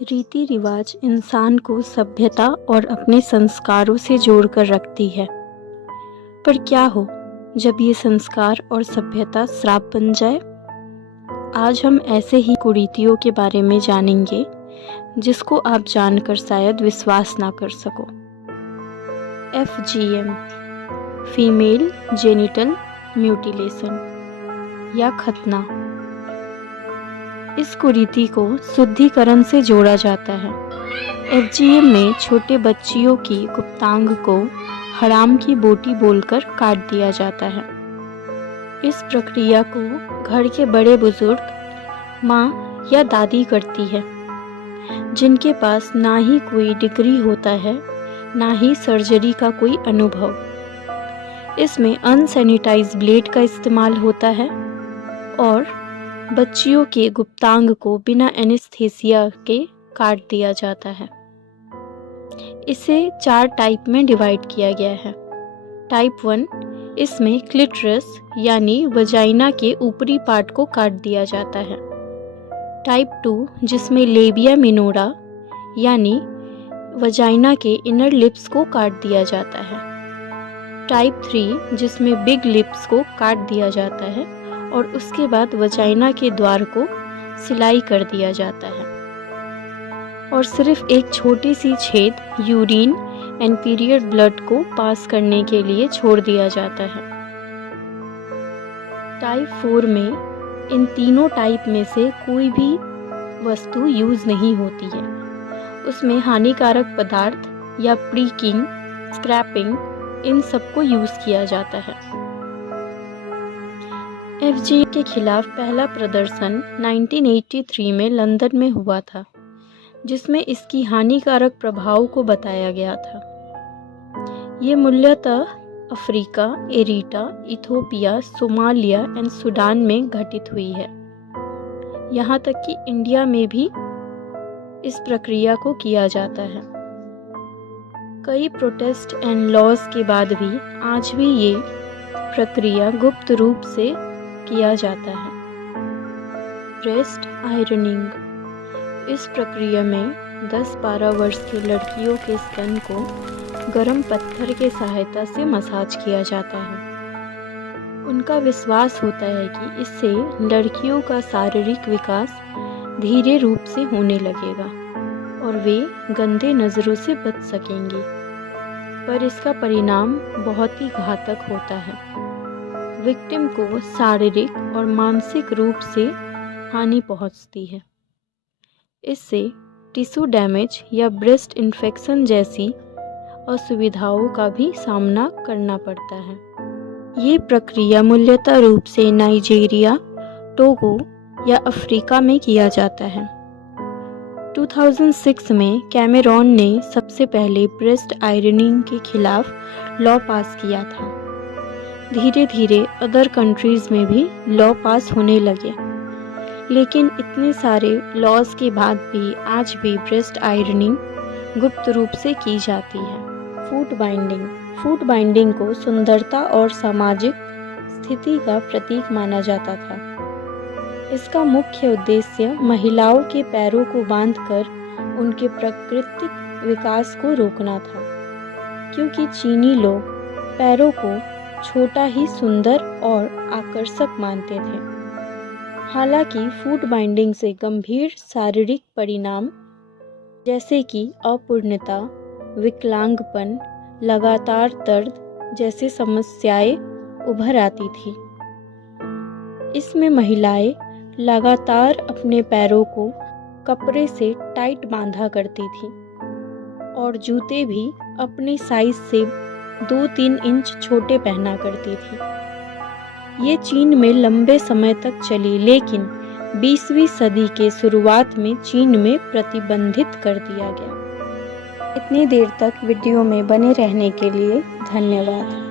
रीति रिवाज इंसान को सभ्यता और अपने संस्कारों से जोड़कर रखती है। पर क्या हो जब ये संस्कार और सभ्यता श्राप बन जाए? आज हम ऐसे ही कुरीतियों के बारे में जानेंगे जिसको आप जानकर शायद विश्वास ना कर सको। FGM फीमेल जेनिटल म्यूटिलेशन या खतना। इस कुरीति को शुद्धिकरण से जोड़ा जाता है। FGM में छोटे बच्चियों की गुप्तांग को हराम की बोटी बोलकर काट दिया जाता है। इस प्रक्रिया को घर के बड़े बुजुर्ग, माँ या दादी करती है, जिनके पास ना ही कोई डिग्री होता है ना ही सर्जरी का कोई अनुभव। इसमें अनसैनिटाइज्ड ब्लेड का इस्तेमाल होता है और बच्चियों के गुप्तांग को बिना एनेस्थीसिया के काट दिया जाता है। इसे 4 टाइप में डिवाइड किया गया है। टाइप 1, इसमें क्लिटरस यानी वजाइना के ऊपरी पार्ट को काट दिया जाता है। टाइप 2, जिसमें लेबिया मिनोरा यानी वजाइना के इनर लिप्स को काट दिया जाता है। टाइप 3, जिसमें बिग लिप्स को काट दिया जाता है और उसके बाद वजाइना के द्वार को सिलाई कर दिया जाता है और सिर्फ एक छोटी सी छेद यूरिन एंड पीरियड ब्लड को पास करने के लिए छोड़ दिया जाता है। टाइप 4 में इन तीनों टाइप में से कोई भी वस्तु यूज नहीं होती है। उसमें हानिकारक पदार्थ या प्रीकिंग, स्क्रैपिंग, इन सबको यूज किया जाता है। FGM के खिलाफ पहला प्रदर्शन 1983 में लंदन में हुआ था, जिसमें इसकी हानिकारक प्रभाव को बताया गया था। ये मूलतः Africa, Eritrea, Ethiopia, Somalia and Sudan में घटित हुई है। यहाँ तक कि इंडिया में भी इस प्रक्रिया को किया जाता है। कई प्रोटेस्ट एंड लॉज के बाद भी आज भी ये प्रक्रिया गुप्त रूप से किया जाता है। Breast ironing. इस प्रक्रिया में 10-12 वर्ष की लड़कियों के स्तन को गर्म पत्थर के सहायता से मसाज किया जाता है। उनका विश्वास होता है कि इससे लड़कियों का शारीरिक विकास धीरे रूप से होने लगेगा और वे गंदे नज़रों से बच सकेंगी, पर इसका परिणाम बहुत ही घातक होता है। विक्टिम को शारीरिक और मानसिक रूप से हानि पहुंचती है। इससे टिश्यू डैमेज या ब्रेस्ट इन्फेक्शन जैसी असुविधाओं का भी सामना करना पड़ता है। ये प्रक्रिया मूलतः रूप से नाइजीरिया, टोगो या अफ्रीका में किया जाता है। 2006 में कैमेरॉन ने सबसे पहले ब्रेस्ट आयरनिंग के खिलाफ लॉ पास किया था। धीरे धीरे अदर कंट्रीज़ में भी लॉ पास होने लगे, लेकिन इतने सारे लॉज के बाद भी आज भी ब्रेस्ट आयरनिंग गुप्त रूप से की जाती है। फूट बाइंडिंग। फूट बाइंडिंग को सुंदरता और सामाजिक स्थिति का प्रतीक माना जाता था। इसका मुख्य उद्देश्य महिलाओं के पैरों को बांधकर उनके प्राकृतिक विकास को रोकना था, क्योंकि चीनी लोग पैरों को छोटा ही सुंदर और आकर्षक मानते थे। हालांकि फूट बाइंडिंग से गंभीर शारीरिक परिणाम जैसे कि अपूर्णता, विकलांगपन, लगातार दर्द जैसी समस्याएं उभर आती थी। इसमें महिलाएं लगातार अपने पैरों को कपड़े से टाइट बांधा करती थी और जूते भी अपनी साइज से 2-3 इंच छोटे पहना करती थी। ये चीन में लंबे समय तक चली, लेकिन 20वीं सदी के शुरुआत में चीन में प्रतिबंधित कर दिया गया। इतनी देर तक वीडियो में बने रहने के लिए धन्यवाद।